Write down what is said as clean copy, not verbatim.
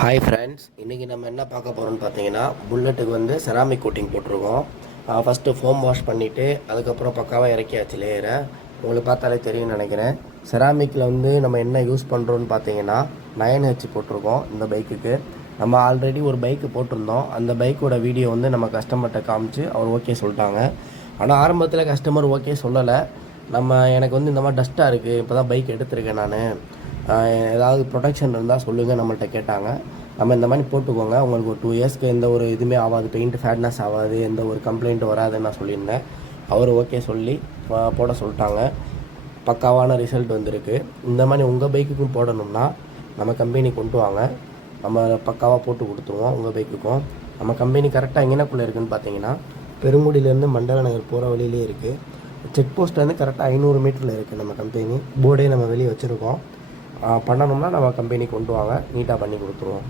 Hi friends, இன்றைக்கி நம்ம என்ன பார்க்க போகிறோம்னு பார்த்தீங்கன்னா, புல்லட்டுக்கு வந்து செராமிக் கோட்டிங் போட்டிருக்கோம். ஃபஸ்ட்டு ஃபோம் வாஷ் பண்ணிவிட்டு அதுக்கப்புறம் பக்காவாக இறக்கியாச்சு லேயரை. உங்களுக்கு பார்த்தாலே தெரியும்னு நினைக்கிறேன். செராமிக்கில் வந்து நம்ம என்ன யூஸ் பண்ணுறோன்னு பார்த்தீங்கன்னா 9H போட்டிருக்கோம் இந்த பைக்குக்கு. நம்ம ஆல்ரெடி ஒரு பைக்கு போட்டிருந்தோம். அந்த பைக்கோட வீடியோ வந்து நம்ம கஸ்டமர்கிட்ட காமிச்சு அவர் ஓகே சொல்லிட்டாங்க. ஆனால் ஆரம்பத்தில் கஸ்டமர் ஓகே சொல்லலை. எனக்கு வந்து இந்த மாதிரி டஸ்ட்டாக இருக்குது, இப்போ தான் பைக் எடுத்திருக்கேன் நான், ஏதாவது ப்ரொடெக்ஷன் இருந்தால் சொல்லுங்கள் நம்மள்கிட்ட கேட்டாங்க. நம்ம இந்த மாதிரி போட்டுக்கோங்க, உங்களுக்கு ஒரு 2 இயர்ஸ்க்கு எந்த ஒரு இதுவுமே ஆகாது, பெயிண்ட் ஃபேட்னஸ் ஆகாது, எந்த ஒரு கம்ப்ளைண்ட்டும் வராதுன்னு நான் சொல்லியிருந்தேன். அவர் ஓகே சொல்லி போட சொல்லிட்டாங்க. பக்காவான ரிசல்ட் வந்திருக்கு. இந்த மாதிரி உங்கள் பைக்குக்கும் போடணும்னா நம்ம கம்பெனி கொண்டு வாங்க, நம்ம பக்காவாக போட்டு கொடுத்துருவோம் உங்கள் பைக்குக்கும். நம்ம கம்பெனி கரெக்டாக எங்கேனக்குள்ளே இருக்குதுன்னு பார்த்தீங்கன்னா, பெருங்குடியிலேருந்து மண்டல நகர் போகிற வழியிலே இருக்குது. செக் போஸ்ட் வந்து கரெக்டாக 500 மீட்டரில் இருக்குது. நம்ம கம்பெனி போர்டே நம்ம வெளியே வச்சுருக்கோம். பண்ணணும்னா நம்ம கம்பெனி கொண்டு வாங்க, நீட்டாக பண்ணி கொடுத்துருவோம்.